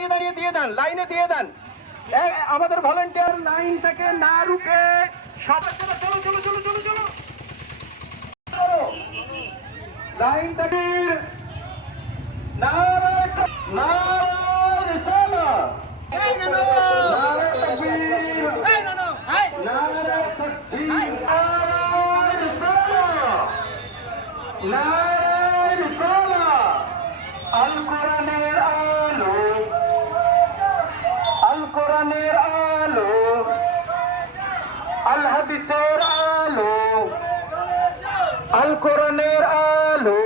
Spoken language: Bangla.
দাঁড়িয়ে দাঁড়িয়ে দিয়ে দেন, লাইনে দিয়ে দেন। আমাদের ভলান্টিয়ার লাইন থেকে না রুকে সবাই চলো চলো চলো চলো চলো চলো লাইন থেকে আল কোরআনের আলো, আল কোরআনের আলো, আল হাদিসের আলো, আল কোরআনের আলো।